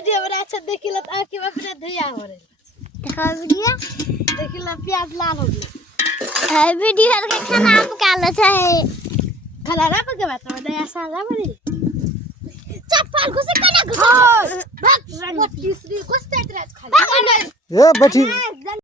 video देखिला आके अपने धुइया हो रे देखा वीडियो देखिला प्याज लाल हो गया है वीडियो के खाना आप काला है खाना ना पके बात में दया साला बड़ी चप्पल घुसे कने घुसे भाग तीसरी कुछ तेरे खा ए बैठी